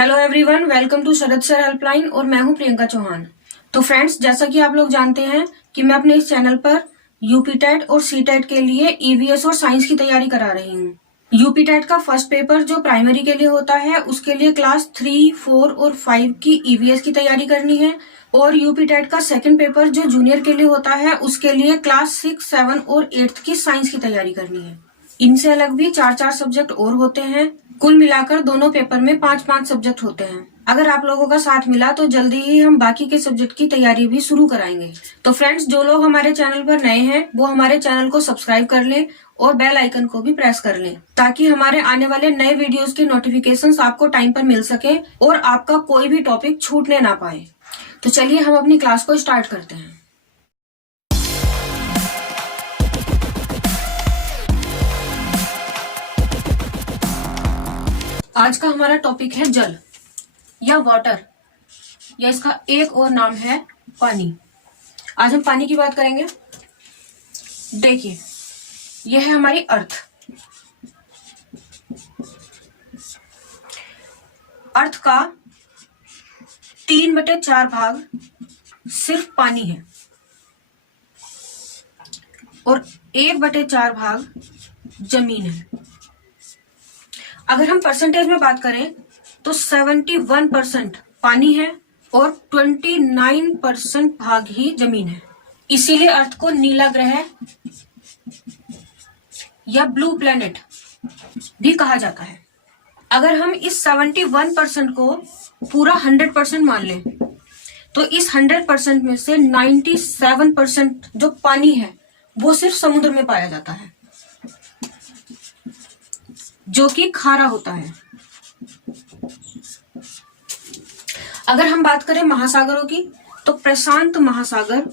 Hello everyone, welcome to Sharad sir helpline और मैं हूं प्रियंका चौहान। तो फ्रेंड्स, जैसा कि आप लोग जानते हैं कि मैं अपने इस चैनल पर यूपी टेट और सी टेट के लिए ईवीएस और साइंस की तैयारी करा रही हूं। यूपी टेट का फर्स्ट पेपर जो प्राइमरी के लिए होता है उसके लिए क्लास 3, 4 और 5 की ईवीएस की तैयारी करनी है, और यूपी टेट का सेकंड पेपर जो जूनियर के लिए होता है उसके लिए क्लास 6, 7 और 8 की साइंस की तैयारी करनी है। इनसे अलग भी 4-4 सब्जेक्ट और होते हैं। कुल मिलाकर दोनों पेपर में 5-5 सब्जेक्ट होते हैं। अगर आप लोगों का साथ मिला तो जल्दी ही हम बाकी के सब्जेक्ट की तैयारी भी शुरू कराएंगे। तो फ्रेंड्स, जो लोग हमारे चैनल पर नए हैं वो हमारे चैनल को सब्सक्राइब कर लें और बेल आइकन को भी प्रेस कर लें, ताकि हमारे आने वाले नए वीडियोस के नोटिफिकेशंस आपको टाइम पर मिल सके और आपका कोई भी टॉपिक छूटने ना पाए। तो चलिए हम अपनी क्लास को स्टार्ट करते हैं। आज का हमारा टॉपिक है जल या वाटर, या इसका एक और नाम है पानी। आज हम पानी की बात करेंगे। देखिए, यह है हमारी अर्थ। अर्थ का 3/4 भाग सिर्फ पानी है और 1/4 भाग जमीन है। अगर हम परसेंटेज में बात करें तो 71% पानी है और 29% भाग ही जमीन है। इसीलिए अर्थ को नीला ग्रह या ब्लू प्लेनेट भी कहा जाता है। अगर हम इस 71% को पूरा 100% मान लें तो इस 100% में से 97% जो पानी है वो सिर्फ समुद्र में पाया जाता है, जो कि खारा होता है। अगर हम बात करें महासागरों की तो प्रशांत महासागर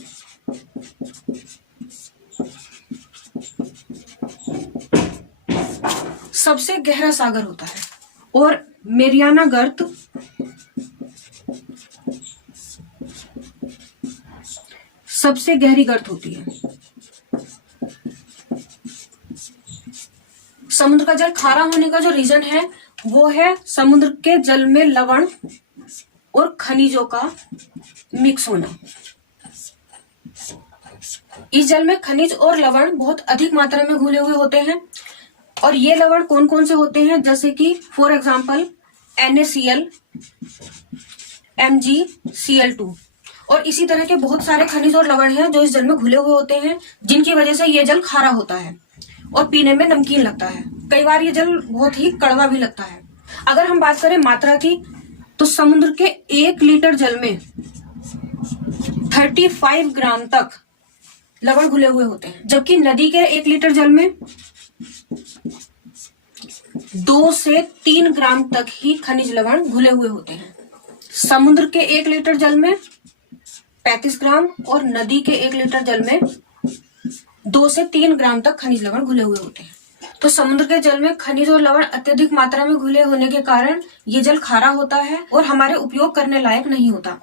सबसे गहरा सागर होता है और मेरियाना गर्त सबसे गहरी गर्त होती है। समुद्र का जल खारा होने का जो रीजन है वो है समुद्र के जल में लवण और खनिजों का मिक्स होना। इस जल में खनिज और लवण बहुत अधिक मात्रा में घुले हुए होते हैं, और ये लवण कौन कौन से होते हैं, जैसे कि फॉर एग्जाम्पल NaCl, MgCl2, और इसी तरह के बहुत सारे खनिज और लवण हैं जो इस जल में घुले हुए होते हैं, जिनकी वजह से ये जल खारा होता है और पीने में नमकीन लगता है। कई बार ये जल बहुत ही कड़वा भी लगता है। अगर हम बात करें मात्रा की तो समुद्र के 1 लीटर जल में 35 ग्राम तक लवण घुले हुए होते हैं, जबकि नदी के 1 लीटर जल में 2 से 3 ग्राम तक ही खनिज लवण घुले हुए होते हैं। समुद्र के 1 लीटर जल में 35 ग्राम और नदी के 1 लीटर जल में 2 से 3 ग्राम तक खनिज लवण घुले हुए होते हैं। तो समुद्र के जल में खनिज और लवण अत्यधिक मात्रा में घुले होने के कारण ये जल खारा होता है और हमारे उपयोग करने लायक नहीं होता,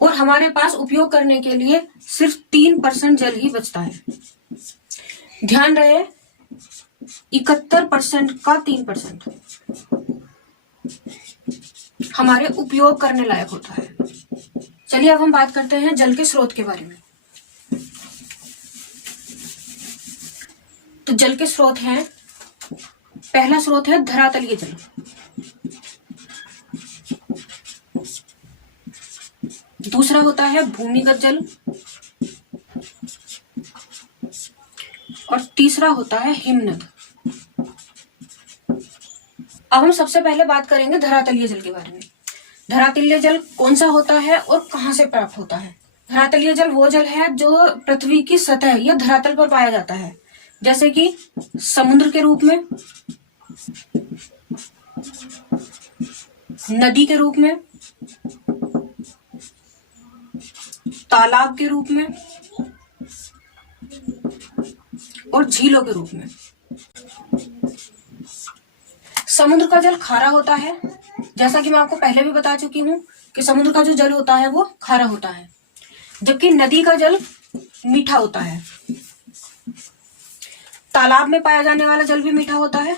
और हमारे पास उपयोग करने के लिए सिर्फ 3% जल ही बचता है। ध्यान रहे, 71% का 3% हमारे उपयोग करने लायक होता है। चलिए अब हम बात करते हैं जल के स्रोत के बारे में। तो जल के स्रोत हैं, पहला स्रोत है धरातलीय जल। दूसरा होता है भूमिगत जल, और तीसरा होता है हिमनद। अब हम सबसे पहले बात करेंगे धरातलीय जल के बारे में। धरातलीय जल कौन सा होता है और कहां से प्राप्त होता है? धरातलीय जल वो जल है जो पृथ्वी की सतह या धरातल पर पाया जाता है, जैसे कि समुद्र के रूप में, नदी के रूप में, तालाब के रूप में और झीलों के रूप में। समुद्र का जल खारा होता है, जैसा कि मैं आपको पहले भी बता चुकी हूं कि समुद्र का जो जल होता है वो खारा होता है, जबकि नदी का जल मीठा होता है। तालाब में पाया जाने वाला जल भी मीठा होता है,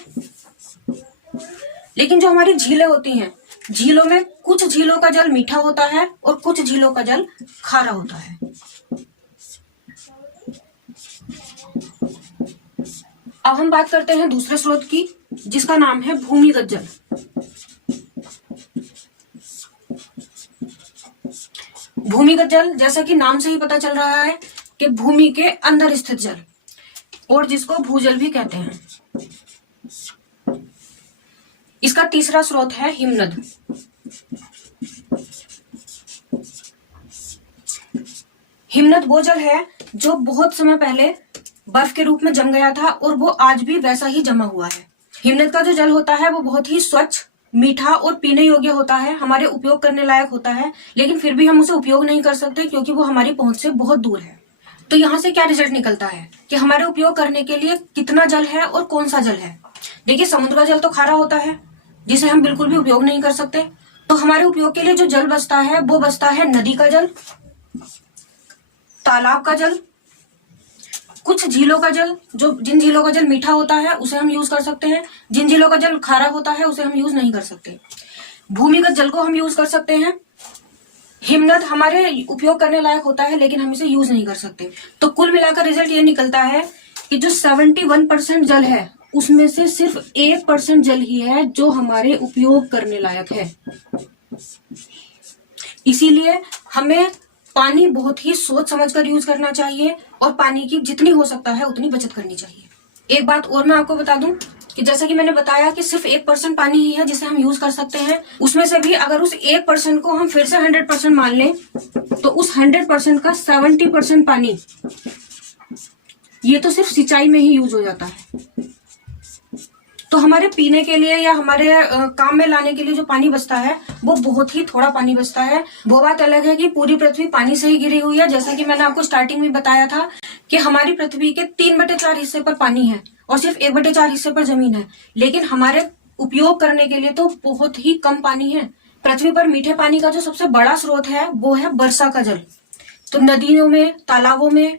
लेकिन जो हमारी झीलें होती हैं झीलों में कुछ झीलों का जल मीठा होता है और कुछ झीलों का जल खारा होता है। अब हम बात करते हैं दूसरे स्रोत की, जिसका नाम है भूमिगत जल। भूमिगत जल, जैसा कि नाम से ही पता चल रहा है कि भूमि के अंदर स्थित जल, और जिसको भूजल भी कहते हैं। इसका तीसरा स्रोत है हिमनद। हिमनद वो जल है जो बहुत समय पहले बर्फ के रूप में जम गया था और वो आज भी वैसा ही जमा हुआ है। हिमनद का जो जल होता है वो बहुत ही स्वच्छ, मीठा और पीने योग्य होता है, हमारे उपयोग करने लायक होता है, लेकिन फिर भी हम उसे उपयोग नहीं कर सकते क्योंकि वो हमारी पहुंच से बहुत दूर है। तो यहाँ से क्या रिजल्ट निकलता है कि हमारे उपयोग करने के लिए कितना जल है और कौन सा जल है। देखिए, समुद्र का जल तो खारा होता है, जिसे हम बिल्कुल भी उपयोग नहीं कर सकते। तो हमारे उपयोग के लिए जो जल बचता है वो बचता है नदी का जल, तालाब का जल, कुछ झीलों का जल, जिन झीलों का जल मीठा होता है उसे हम यूज कर सकते हैं, जिन झीलों का जल खारा होता है उसे हम यूज नहीं कर सकते। भूमिगत जल को हम यूज कर सकते हैं। हिमनद हमारे उपयोग करने लायक होता है लेकिन हम इसे यूज नहीं कर सकते। तो कुल मिलाकर रिजल्ट ये निकलता है कि जो 71% जल है उसमें से सिर्फ 1% जल ही है जो हमारे उपयोग करने लायक है। इसीलिए हमें पानी बहुत ही सोच समझ कर यूज करना चाहिए और पानी की जितनी हो सकता है उतनी बचत करनी चाहिए। एक बात और मैं आपको बता दूं कि जैसा कि मैंने बताया कि सिर्फ 1% पानी ही है जिसे हम यूज कर सकते हैं। उसमें से भी अगर उस 1% को हम फिर से 100% मान लें तो उस 100% का 70% पानी ये तो सिर्फ सिंचाई में ही यूज हो जाता है। तो हमारे पीने के लिए या हमारे काम में लाने के लिए जो पानी बचता है वो बहुत ही थोड़ा पानी बचता है। वो बात अलग है कि पूरी पृथ्वी पानी से ही घिरी हुई है। जैसा कि मैंने आपको स्टार्टिंग में बताया था कि हमारी पृथ्वी के 3/4 हिस्से पर पानी है और सिर्फ 1/4 हिस्से पर जमीन है, लेकिन हमारे उपयोग करने के लिए तो बहुत ही कम पानी है। पृथ्वी पर मीठे पानी का जो सबसे बड़ा स्रोत है वो है वर्षा का जल। तो नदियों में, तालाबों में,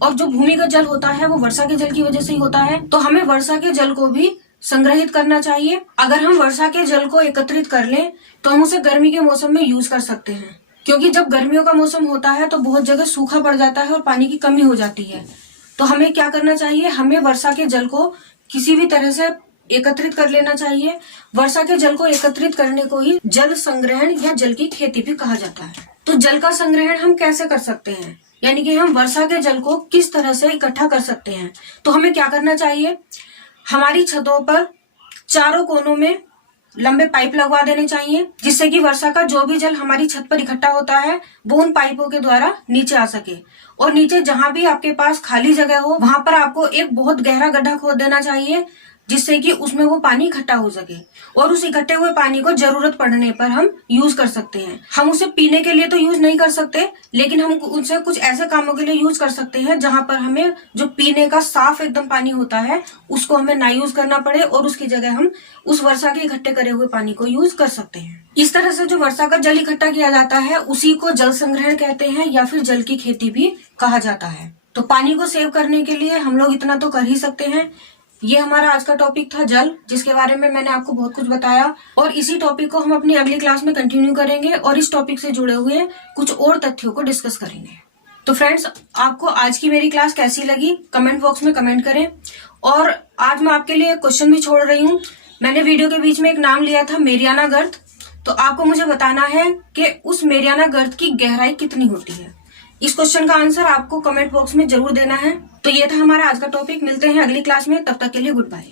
और जो भूमिगत जल होता है वो वर्षा के जल की वजह से ही होता है। तो हमें वर्षा के जल को भी संग्रहित करना चाहिए। अगर हम वर्षा के जल को एकत्रित कर लें तो हम उसे गर्मी के मौसम में यूज कर सकते हैं, क्योंकि जब गर्मियों का मौसम होता है तो बहुत जगह सूखा पड़ जाता है और पानी की कमी हो जाती है। तो हमें क्या करना चाहिए, हमें वर्षा के जल को किसी भी तरह से एकत्रित कर लेना चाहिए। वर्षा के जल को एकत्रित करने को ही जल संग्रहण या जल की खेती भी कहा जाता है। तो जल का संग्रहण हम कैसे कर सकते हैं, यानी कि हम वर्षा के जल को किस तरह से इकट्ठा कर सकते हैं। तो हमें क्या करना चाहिए, हमारी छतों पर चारों कोनों में लंबे पाइप लगवा देने चाहिए, जिससे कि वर्षा का जो भी जल हमारी छत पर इकट्ठा होता है वो उन पाइपों के द्वारा नीचे आ सके। और नीचे जहां भी आपके पास खाली जगह हो वहां पर आपको एक बहुत गहरा गड्ढा खोद देना चाहिए, जिससे कि उसमें वो पानी इकट्ठा हो सके और उस इकट्ठे हुए पानी को जरूरत पड़ने पर हम यूज कर सकते हैं। हम उसे पीने के लिए तो यूज नहीं कर सकते, लेकिन हम उसे कुछ ऐसे कामों के लिए यूज कर सकते हैं जहां पर हमें जो पीने का साफ एकदम पानी होता है उसको हमें ना यूज करना पड़े और उसकी जगह हम उस वर्षा के इकट्ठे करे हुए पानी को यूज कर सकते हैं। इस तरह से जो वर्षा का जल इकट्ठा किया जाता है उसी को जल संग्रहण कहते हैं या फिर जल की खेती भी कहा जाता है। तो पानी को सेव करने के लिए हम लोग इतना तो कर ही सकते हैं। ये हमारा आज का टॉपिक था जल, जिसके बारे में मैंने आपको बहुत कुछ बताया, और इसी टॉपिक को हम अपनी अगली क्लास में कंटिन्यू करेंगे और इस टॉपिक से जुड़े हुए कुछ और तथ्यों को डिस्कस करेंगे। तो फ्रेंड्स, आपको आज की मेरी क्लास कैसी लगी कमेंट बॉक्स में कमेंट करें। और आज मैं आपके लिए एक क्वेश्चन भी छोड़ रही हूँ। मैंने वीडियो के बीच में एक नाम लिया था मेरियाना गर्त, तो आपको मुझे बताना है कि उस मेरियाना गर्त की गहराई कितनी होती है। इस क्वेश्चन का आंसर आपको कमेंट बॉक्स में जरूर देना है। तो ये था हमारा आज का टॉपिक। मिलते हैं अगली क्लास में, तब तक के लिए गुड बाय।